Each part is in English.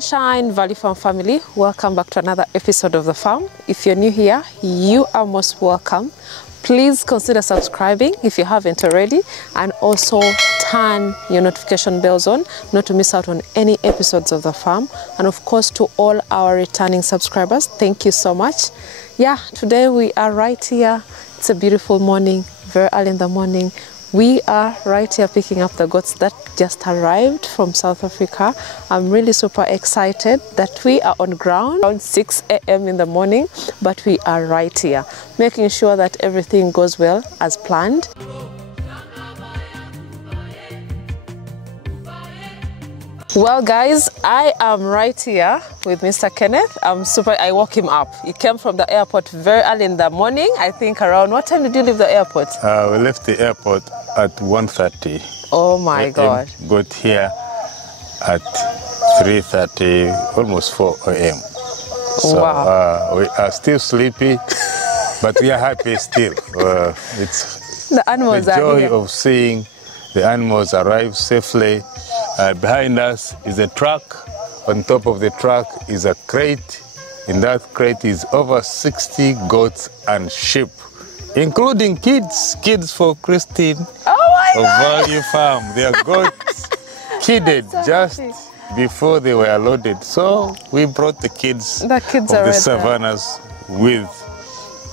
Sunshine Valley Farm family, welcome back to another episode of The Farm. If you're new here, you are most welcome. Please consider subscribing if you haven't already, and also turn your notification bells on not to miss out on any episodes of The Farm. And of course, to all our returning subscribers, thank you so much. Yeah, today we are right here. It's a beautiful morning, very early in the morning. We are right here picking up the goats that just arrived from South Africa. I'm really super excited that we are on ground around 6 a.m. in the morning, but we are right here, making sure that everything goes well as planned. Well guys, I am right here with Mr. Kenneth. I woke him up. He came from the airport very early in the morning. I think around, what time did you leave the airport? We left the airport at 1:30. Oh my God. Got here at 3:30, almost 4 a.m. So wow. We are still sleepy, but we are happy still. It's the animals the joy are here. of seeing the animals arrive safely. Behind us is a truck. On top of the truck is a crate. In that crate is over 60 goats and sheep, including kids for Christine of Value Farm. They got kidded just before they were loaded. So we brought the kids of the savannas with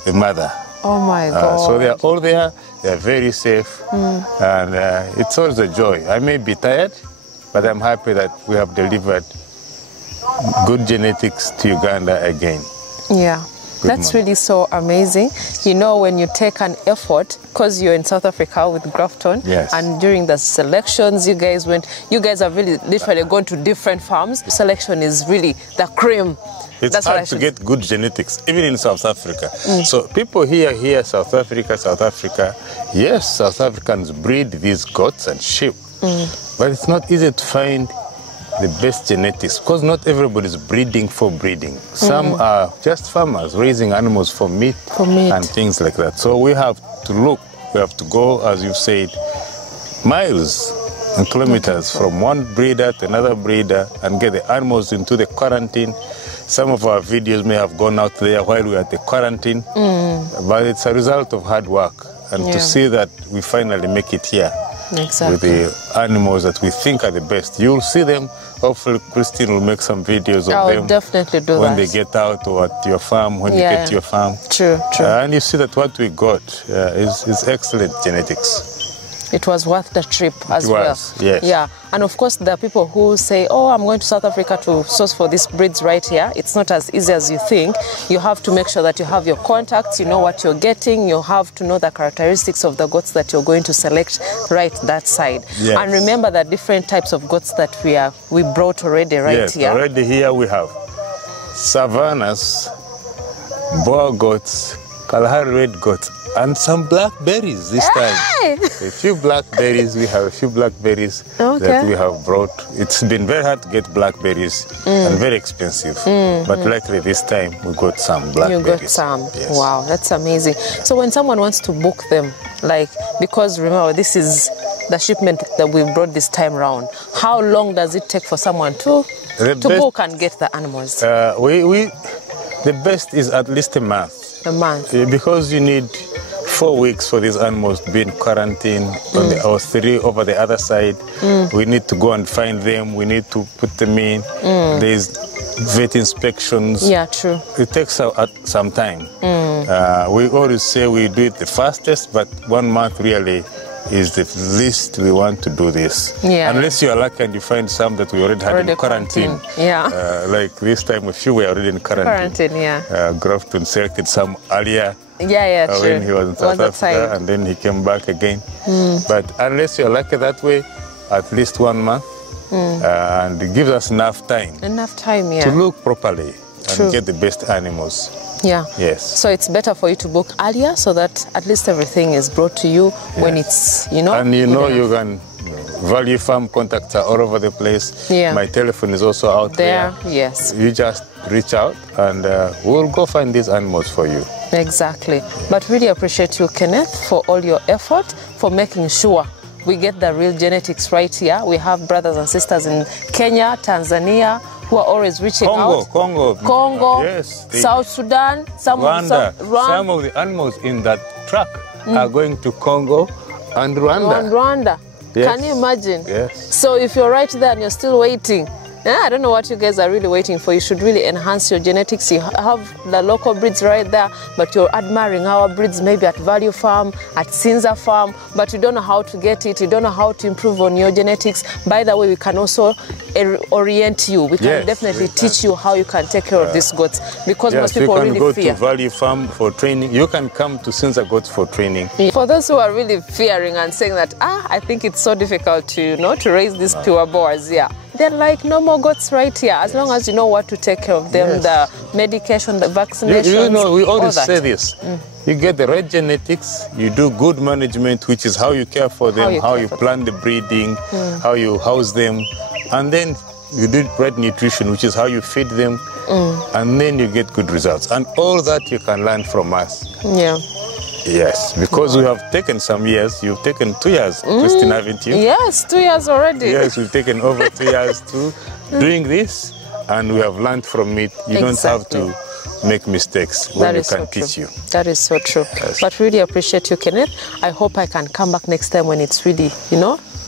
the mother. Oh my God. So they are all there. They are very safe. And it's always a joy. I may be tired, but I'm happy that we have delivered good genetics to Uganda again. Yeah, that's really so amazing. You know, when you take an effort, because you're in South Africa with Grafton, yes, and during the selections, you guys have really literally gone to different farms. Selection is really the cream. It's hard to get good genetics, even in South Africa. So people here, South Africa, yes, South Africans breed these goats and sheep. But it's not easy to find the best genetics because not everybody is breeding for breeding. Some are just farmers raising animals for meat and things like that. So we have to look, we have to go, as you've said, miles and kilometers from one breeder to another breeder and get the animals into the quarantine. Some of our videos may have gone out there while we are at the quarantine, but it's a result of hard work and to see that we finally make it here. Exactly. With the animals that we think are the best. You'll see them. Hopefully, Christine will make some videos of them. I'll definitely do when that. they get out or at your farm, when you get to your farm. True. And you see that what we got is excellent genetics. It was worth the trip as well. Yes. Yeah, and of course there are people who say, oh, I'm going to South Africa to source for these breeds right here. It's not as easy as you think. You have to make sure that you have your contacts, you know what you're getting, you have to know the characteristics of the goats that you're going to select right that side. Yes. And remember the different types of goats that we brought already here. Yes, already here we have savannas, Boer goats, Kalahari red goats, and some blackberries this time. A few blackberries, we have a few blackberries that we have brought. It's been very hard to get blackberries and very expensive. But luckily this time we got some blackberries. You got some. Yes. Wow, that's amazing. So when someone wants to book them, because remember this is the shipment that we brought this time around, how long does it take for someone to book and get the animals? The best is at least a month. A month. Because you need 4 weeks for these animals to be in quarantine or 3 over the other side. We need to go and find them. We need to put them in. There's vet inspections. Yeah, true. It takes some time. We always say we do it the fastest, but 1 month really is the least we want to do this. Yeah. Unless you are lucky and you find some that we already had in quarantine. Yeah. Like this time, a few were already in quarantine. Grafton selected some earlier. True. When he was in South Africa, and then he came back again. But unless you're lucky that way, at least 1 month, and it gives us enough time. To look properly and get the best animals. Yeah. Yes. So it's better for you to book earlier so that at least everything is brought to you when it's, And you can Value Farm contacts are all over the place. Yeah. My telephone is also out there. Yes. You just reach out and we'll go find these animals for you. Exactly. But really appreciate you, Kenneth, for all your effort, for making sure we get the real genetics right here. We have brothers and sisters in Kenya, Tanzania, who are always reaching out. Congo, yes, South Sudan, Rwanda. Some of the animals in that truck are going to Congo and Rwanda. Yes. Can you imagine? Yes. So if you're right there and you're still waiting, I don't know what you guys are really waiting for. You should really enhance your genetics. You have the local breeds right there, but you're admiring our breeds maybe at Value Farm, at Sinza Farm, but you don't know how to get it. You don't know how to improve on your genetics. By the way, we can also orient you. We can definitely teach you how you can take care of these goats, because most people really fear. You can go to Value Farm for training. You can come to Sinza Goats for training. For those who are really fearing and saying that, I think it's so difficult to, to raise these pure boars, they're like no more goats right here, as long as you know what to take care of them, the medication, the vaccination. We always say this. You get the right genetics, you do good management, which is how you care for them, how you plan the breeding, how you house them, and then you do right nutrition, which is how you feed them, and then you get good results. And all that you can learn from us. Yeah. Yes, because we have taken some years. You've taken 2 years, Christine, haven't you? Yes, 2 years already. Yes, we've taken over 2 years too, doing this, and we have learned from it. You don't have to make mistakes when we can teach you. That is so true. Yes. But really appreciate you, Kenneth. I hope I can come back next time when it's really,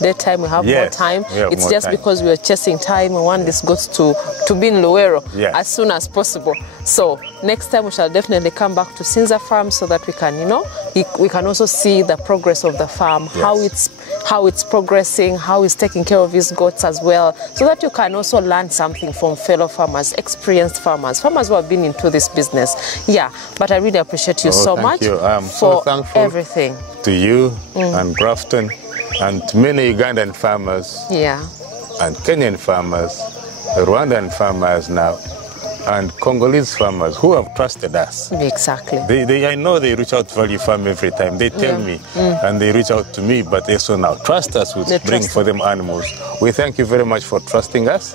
daytime, we have more time. It's just because we are chasing time. We want these goats to be in Luero as soon as possible. So next time we shall definitely come back to Sinza Farm so that we can, we can also see the progress of the farm, how it's progressing, how it's taking care of his goats as well, so that you can also learn something from fellow farmers, experienced farmers who have been into this business. Yeah, but I really appreciate you so much I'm for so thankful everything. To you and Grafton and many Ugandan farmers and Kenyan farmers, Rwandan farmers now, and Congolese farmers who have trusted us. Exactly. I know they reach out to Value Farm every time. They tell me, and they reach out to me, but they also now trust us with bringing for them animals. We thank you very much for trusting us,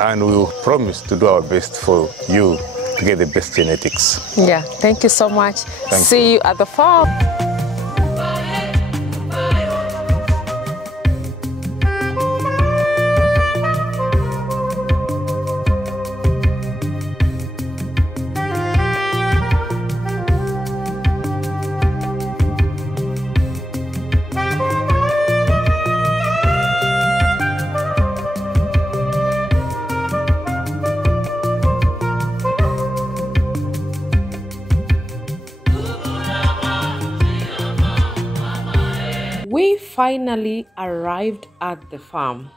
and we will promise to do our best for you to get the best genetics. Yeah, thank you so much. See you at the farm. We finally arrived at the farm.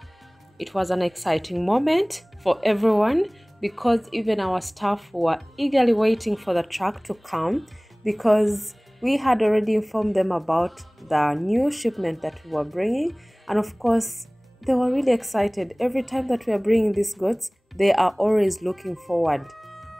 It was an exciting moment for everyone because even our staff were eagerly waiting for the truck to come, because we had already informed them about the new shipment that we were bringing, and of course they were really excited. Every time that we are bringing these goats, they are always looking forward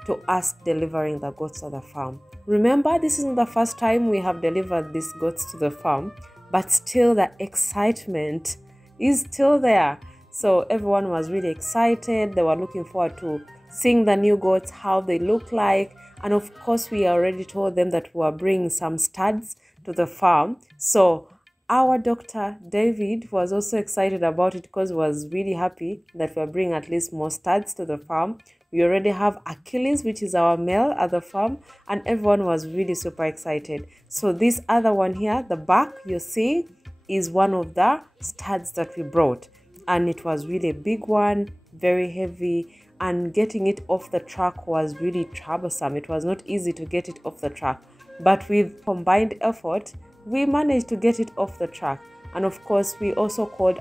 to us delivering the goats to the farm. Remember, this isn't the first time we have delivered these goats to the farm, but still the excitement is still there. So everyone was really excited. They were looking forward to seeing the new goats, how they look like. And of course, we already told them that we were bringing some studs to the farm. So our doctor, David, was also excited about it because he was really happy that we are bringing at least more studs to the farm. We already have Achilles, which is our male at the farm, and everyone was really super excited. So this other one here, the back you see, is one of the studs that we brought. And it was really a big one, very heavy, and getting it off the truck was really troublesome. It was not easy to get it off the truck. But with combined effort, we managed to get it off the truck. And of course, we also called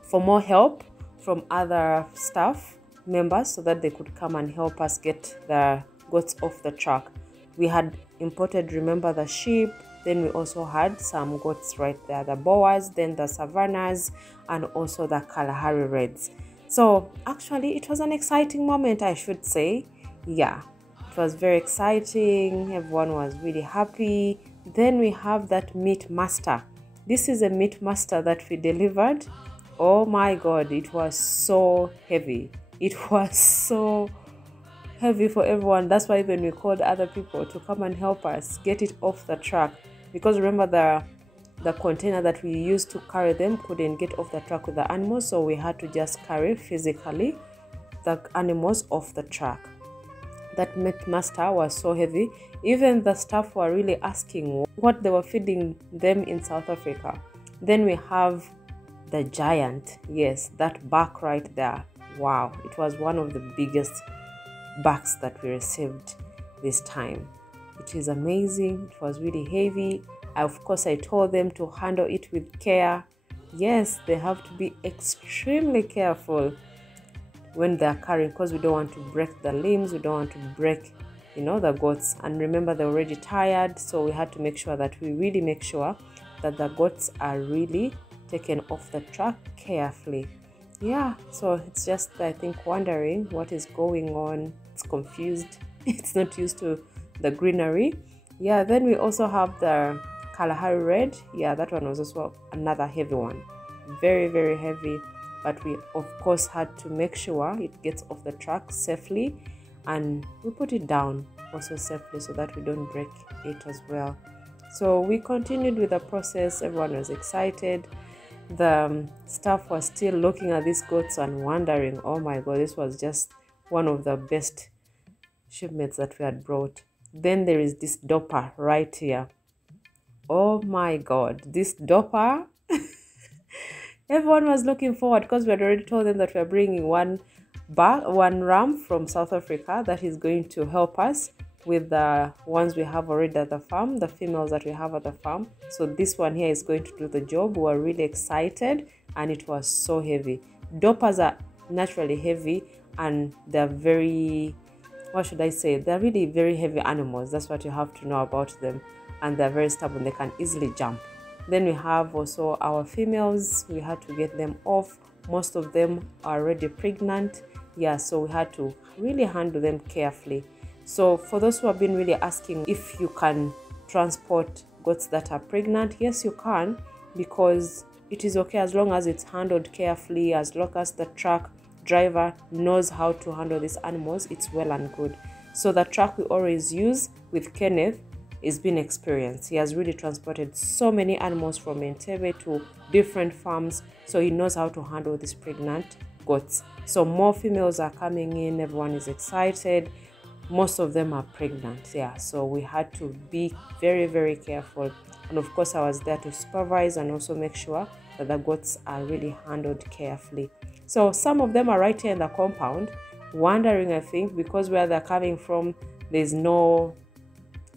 for more help from other staff members so that they could come and help us get the goats off the truck. We had imported, remember, the sheep, then we also had some goats right there, the Boers, then the Savannas, and also the Kalahari Reds. So actually it was an exciting moment, I should say. Yeah, it was very exciting. Everyone was really happy. Then we have that meat master. This is a meat master that we delivered. Oh my God, it was so heavy. It was so heavy for everyone. That's why even we called other people to come and help us get it off the truck, because remember the container that we used to carry them couldn't get off the truck with the animals, so we had to just carry physically the animals off the truck. That meat master was so heavy. Even the staff were really asking what they were feeding them in South Africa. Then we have the giant. Yes, that buck right there. Wow, it was one of the biggest bucks that we received this time. It is amazing. It was really heavy. Of course, I told them to handle it with care. Yes, they have to be extremely careful when they're carrying, because we don't want to break the limbs, we don't want to break, the goats. And remember, they're already tired, so we had to make sure that we really make sure that the goats are really taken off the truck carefully. Yeah, so it's just, I think, wondering what is going on. It's confused. It's not used to the greenery. Yeah, then we also have the Kalahari red. Yeah, that one was also another heavy one. Very, very heavy. But we, of course, had to make sure it gets off the truck safely, and we put it down also safely so that we don't break it as well. So we continued with the process. Everyone was excited. The staff was still looking at these goats and wondering, oh my God, this was just one of the best shipments that we had brought. Then there is this dopper right here. Oh my God, this dopper. Everyone was looking forward, because we had already told them that we are bringing one ram from South Africa that is going to help us with the ones we have already at the farm, the females that we have at the farm. So this one here is going to do the job. We were really excited, and it was so heavy. Doppers are naturally heavy, and they're very, what should I say? They're really very heavy animals. That's what you have to know about them. And they're very stubborn. They can easily jump. Then we have also our females. We had to get them off. Most of them are already pregnant. Yeah, so we had to really handle them carefully. So for those who have been really asking if you can transport goats that are pregnant, yes, you can, because it is okay as long as it's handled carefully, as long as the truck driver knows how to handle these animals, it's well and good. So the truck we always use with Kenneth is been experienced. He has really transported so many animals from Entebbe to different farms, so he knows how to handle these pregnant goats. So more females are coming in. Everyone is excited. Most of them are pregnant. Yeah, so we had to be very, very careful. And of course, I was there to supervise and also make sure that the goats are really handled carefully. So some of them are right here in the compound, wondering, I think, because where they're coming from, there's no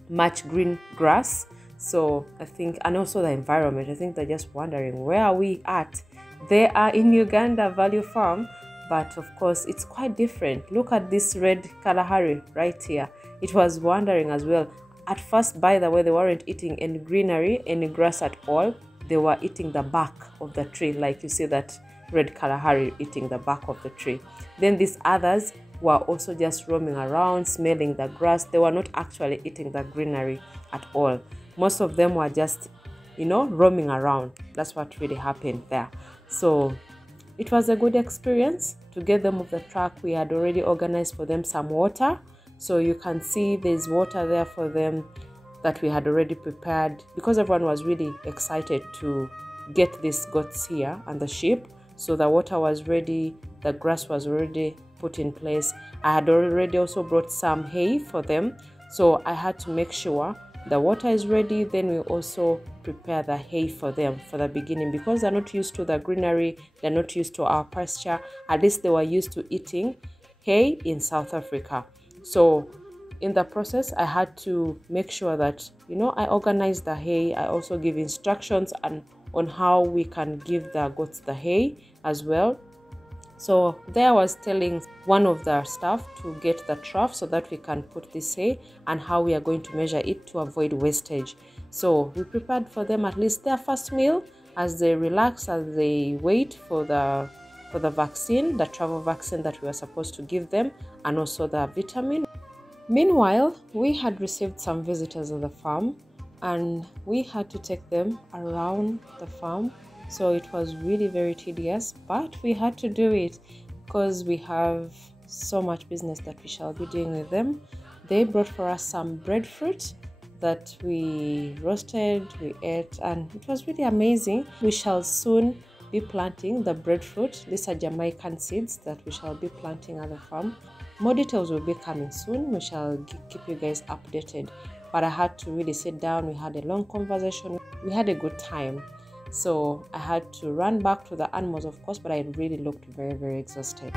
much green grass. So I think, and also the environment, I think they're just wondering, where are we at? They are in Uganda Value Farm, but of course it's quite different. Look at this red Kalahari right here. It was wondering as well. At first, by the way, they weren't eating any greenery, any grass at all. They were eating the bark of the tree, like you see that red Kalahari eating the bark of the tree. Then these others were also just roaming around, smelling the grass. They were not actually eating the greenery at all. Most of them were just, roaming around. That's what really happened there. So it was a good experience to get them off the truck. We had already organized for them some water. So you can see there's water there for them that we had already prepared, because everyone was really excited to get these goats here and the sheep. So the water was ready, the grass was already put in place. I had already also brought some hay for them. So I had to make sure the water is ready. Then we also prepare the hay for them for the beginning, because they're not used to the greenery, they're not used to our pasture. At least they were used to eating hay in South Africa. So in the process, I had to make sure that, I organize the hay. I also give instructions on how we can give the goats the hay as well. So there I was telling one of the staff to get the trough so that we can put this hay, and how we are going to measure it to avoid wastage. So we prepared for them at least their first meal as they relax, as they wait for the vaccine, the travel vaccine that we were supposed to give them, and also the vitamin. Meanwhile, we had received some visitors at the farm, and we had to take them around the farm. So it was really very tedious, but we had to do it because we have so much business that we shall be doing with them. They brought for us some breadfruit that we roasted, we ate, and it was really amazing. We shall soon be planting the breadfruit. These are Jamaican seeds that we shall be planting at the farm. More details will be coming soon. We shall keep you guys updated. But I had to really sit down. We had a long conversation. We had a good time. So I had to run back to the animals, of course, but I really looked very, very exhausted.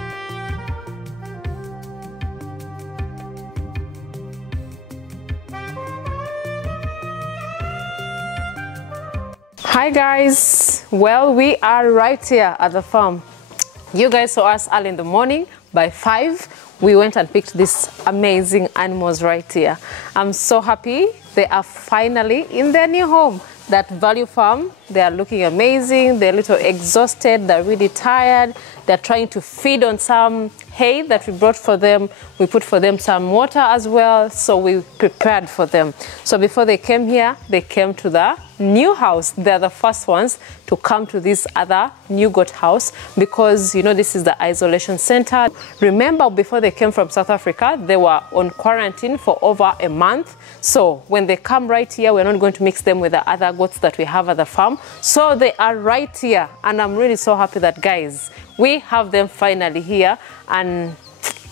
Hi guys, well, we are right here at the farm. You guys saw us early in the morning. By 5 we went and picked these amazing animals right here. I'm so happy they are finally in their new home, that value farm. They are looking amazing. They're a little exhausted. They're really tired. They're trying to feed on some hay that we brought for them. We put for them some water as well, so we prepared for them. So before they came here, they came to the new house. They're the first ones to come to this other new goat house because, you know, this is the isolation center. Remember, before they came from South Africa, they were on quarantine for over a month. So when they come right here, we're not going to mix them with the other goats that we have at the farm. So they are right here, and I'm really so happy that, guys, we have them finally here, and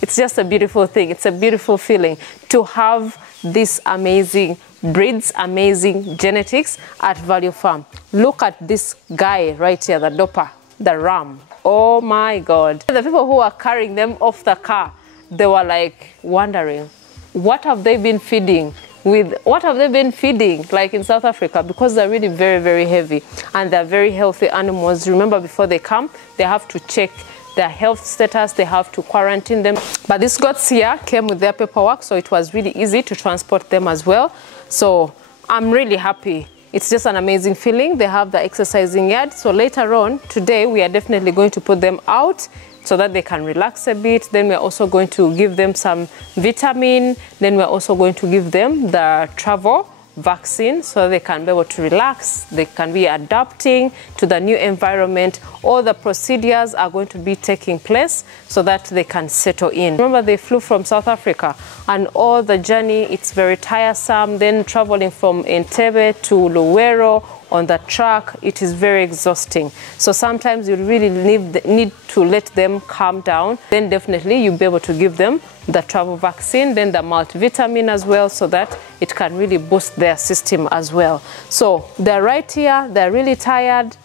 it's just a beautiful thing. It's a beautiful feeling to have these amazing breeds, amazing genetics at Value Farm. Look at this guy right here, the doper, the ram. Oh my God. The people who are carrying them off the car, they were like wondering, what have they been feeding? What have they been feeding like in South Africa? Because they're really very, very heavy, and they're very healthy animals. Remember, before they come, they have to check their health status, they have to quarantine them. But these goats here came with their paperwork, so it was really easy to transport them as well. So I'm really happy. It's just an amazing feeling. They have the exercising yard. So later on today, we are definitely going to put them out so that they can relax a bit. Then we're also going to give them some vitamin. Then we're also going to give them the travel vaccine so they can be able to relax. They can be adapting to the new environment. All the procedures are going to be taking place so that they can settle in. Remember, they flew from South Africa, and all the journey, it's very tiresome. Then traveling from Entebbe to Luwero on the truck, it is very exhausting. So sometimes you really need to let them calm down. Then definitely you'll be able to give them the travel vaccine, then the multivitamin as well, so that it can really boost their system as well. So they're right here, they're really tired.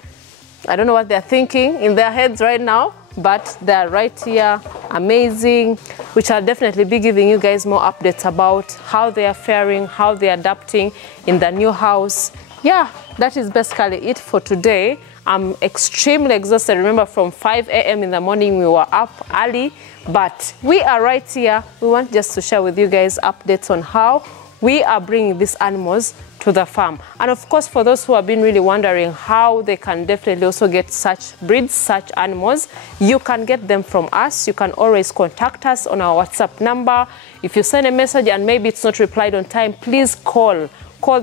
I don't know what they're thinking in their heads right now, but they're right here, amazing. We shall definitely be giving you guys more updates about how they are faring, how they're adapting in the new house. Yeah, that is basically it for today. I'm extremely exhausted. Remember, from 5 a.m. in the morning, we were up early, but we are right here. We want just to share with you guys updates on how we are bringing these animals to the farm. And of course, for those who have been really wondering how they can definitely also get such breeds, such animals, you can get them from us. You can always contact us on our WhatsApp number. If you send a message and maybe it's not replied on time, please call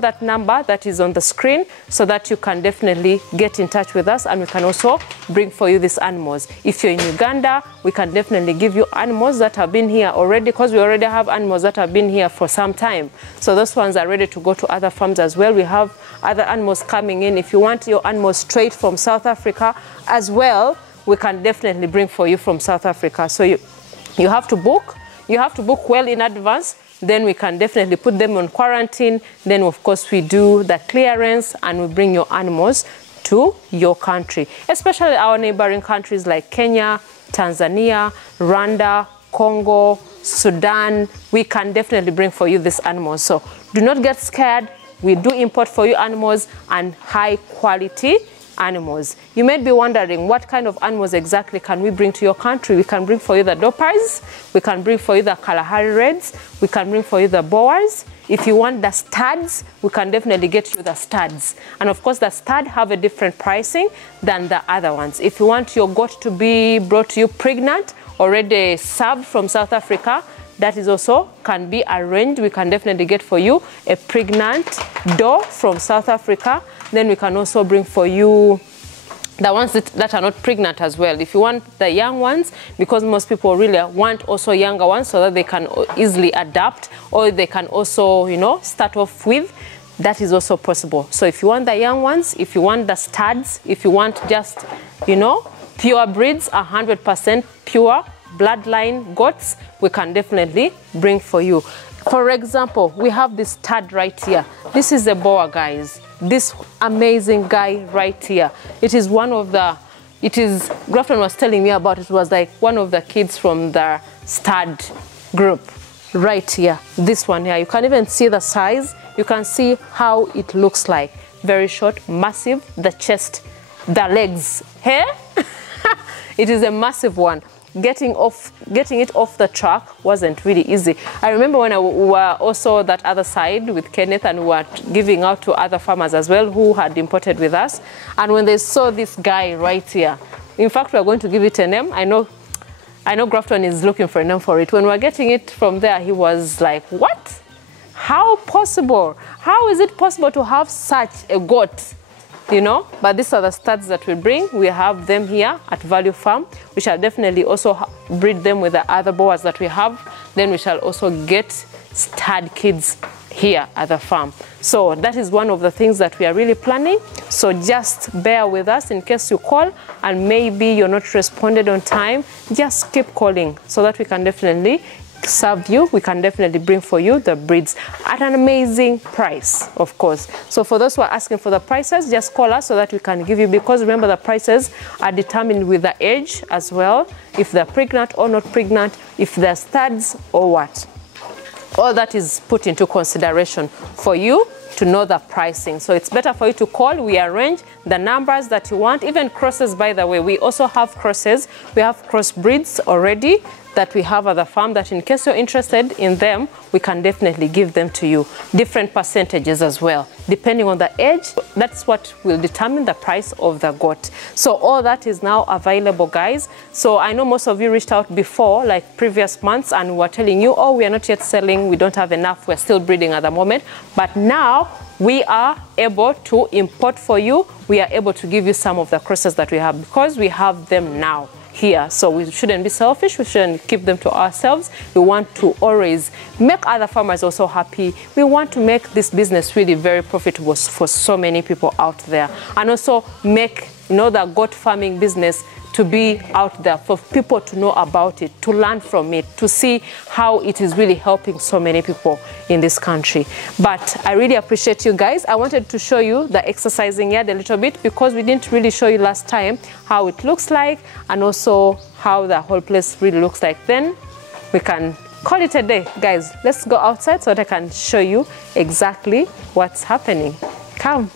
that number that is on the screen so that you can definitely get in touch with us, and we can also bring for you these animals. If you're in Uganda, we can definitely give you animals that have been here already, because we already have animals that have been here for some time. So those ones are ready to go to other farms as well. We have other animals coming in. If you want your animals straight from South Africa as well, we can definitely bring for you from South Africa. So you have to book. You have to book well in advance. Then we can definitely put them on quarantine. Then, of course, we do the clearance and we bring your animals to your country, especially our neighboring countries like Kenya, Tanzania, Rwanda, Congo, Sudan. We can definitely bring for you these animals. So do not get scared. We do import for you animals, and high quality animals. You may be wondering, what kind of animals exactly can we bring to your country? We can bring for you the dopers, we can bring for you the Kalahari Reds, we can bring for you the Boers. If you want the studs, we can definitely get you the studs. And of course, the stud have a different pricing than the other ones. If you want your goat to be brought to you pregnant, already served from South Africa, that is also can be arranged. We can definitely get for you a pregnant doe from South Africa. Then we can also bring for you the ones that are not pregnant as well. If you want the young ones, because most people really want also younger ones so that they can easily adapt, or they can also, you know, start off with that is also possible. So if you want the young ones, if you want the studs, if you want just, you know, pure breeds, 100% pure bloodline goats, we can definitely bring for you. For example, we have this stud right here. This is a boa, guys. This amazing guy right here. It is one of the, Grafton was telling me about it, was like one of the kids from the stud group right here. This one here, you can even see the size. You can see how it looks like. Very short, massive, the chest, the legs, hair. It is a massive one. Getting it off the truck wasn't really easy. I remember when we were also that other side with Kenneth, and we were giving out to other farmers as well who had imported with us. And when they saw this guy right here, in fact, we are going to give it a name. I know Grafton is looking for a name for it. When we were getting it from there, he was like, what? How possible? How is it possible to have such a goat? You know, but these are the studs that we bring. We have them here at Value Farm. We shall definitely also breed them with the other boas that we have. Then we shall also get stud kids here at the farm. So that is one of the things that we are really planning. So just bear with us in case you call and maybe you're not responded on time. Just keep calling so that we can definitely serve you. We can definitely bring for you the breeds at an amazing price, of course. So for those who are asking for the prices, just call us so that we can give you, because remember the prices are determined with the age as well, if they're pregnant or not pregnant, if they're studs or what. All that is put into consideration for you to know the pricing. So it's better for you to call. We arrange the numbers that you want, even crosses, by the way. We also have crosses. We have cross breeds already that we have at the farm, that in case you're interested in them, we can definitely give them to you. Different percentages as well, depending on the age. That's what will determine the price of the goat. So all that is now available, guys. So I know most of you reached out before, like previous months, and were telling you, oh, we are not yet selling, we don't have enough, we're still breeding at the moment. But now we are able to import for you. We are able to give you some of the crosses that we have, because we have them now here. So we shouldn't be selfish. We shouldn't keep them to ourselves. We want to always make other farmers also happy. We want to make this business really very profitable for so many people out there, and also make, you know, the goat farming business to be out there for people to know about it, to learn from it, to see how it is really helping so many people in this country. But I really appreciate you guys. I wanted to show you the exercising yard a little bit, because we didn't really show you last time how it looks like, and also how the whole place really looks like. Then we can call it a day. Guys, let's go outside so that I can show you exactly what's happening. Come.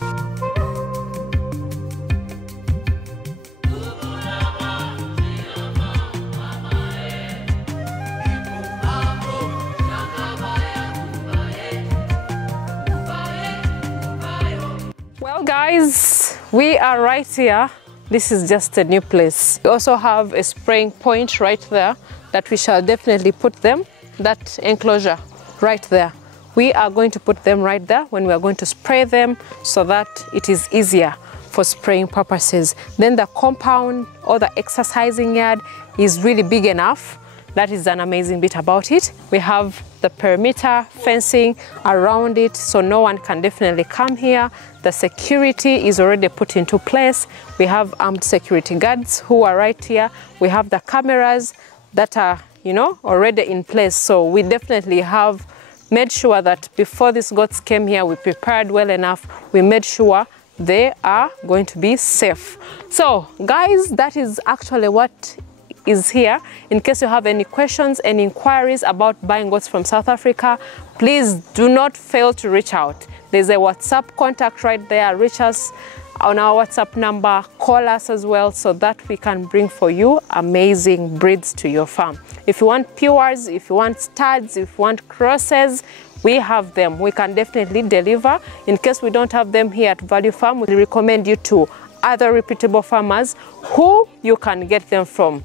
Well, guys, we are right here. This is just a new place. We also have a spraying point right there that we shall definitely put them, that enclosure right there. We are going to put them right there when we are going to spray them, so that it is easier for spraying purposes. Then the compound or the exercising yard is really big enough. That is an amazing bit about it. We have the perimeter fencing around it, so no one can definitely come here. The security is already put into place. We have armed security guards who are right here. We have the cameras that are, you know, already in place. So we definitely have made sure that before these goats came here, we prepared well enough. We made sure they are going to be safe. So guys, that is actually what is here. In case you have any questions, any inquiries about buying goats from South Africa, please do not fail to reach out. There's a WhatsApp contact right there. Reach us on our WhatsApp number, call us as well, so that we can bring for you amazing breeds to your farm. If you want pures, if you want studs, if you want crosses, we have them. We can definitely deliver. In case we don't have them here at Value Farm, we recommend you to other reputable farmers who you can get them from.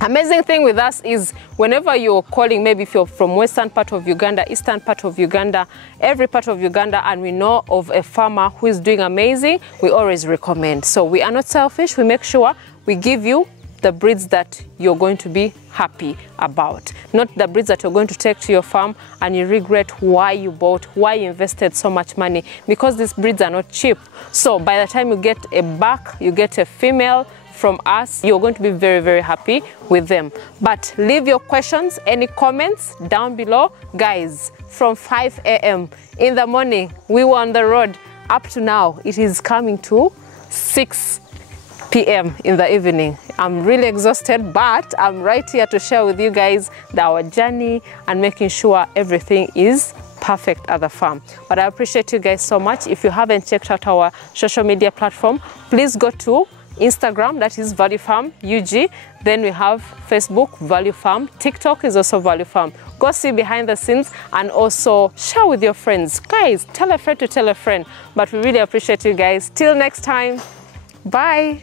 Amazing thing with us is whenever you're calling, maybe if you're from western part of Uganda, eastern part of Uganda, every part of Uganda, and we know of a farmer who is doing amazing, we always recommend. So we are not selfish. We make sure we give you the breeds that you're going to be happy about, not the breeds that you're going to take to your farm and you regret why you bought, why you invested so much money, because these breeds are not cheap. So by the time you get a buck, you get a female from us, you're going to be very, very happy with them. But leave your questions, any comments down below. Guys, from 5 a.m. in the morning, we were on the road. Up to now, it is coming to 6 p.m. in the evening. I'm really exhausted, but I'm right here to share with you guys our journey and making sure everything is perfect at the farm. But I appreciate you guys so much. If you haven't checked out our social media platform, please go to Instagram, that is Value Farm UG. Then we have Facebook, Value Farm. TikTok is also Value Farm. Go see behind the scenes and also share with your friends. Guys, tell a friend to tell a friend. But we really appreciate you guys. Till next time, bye.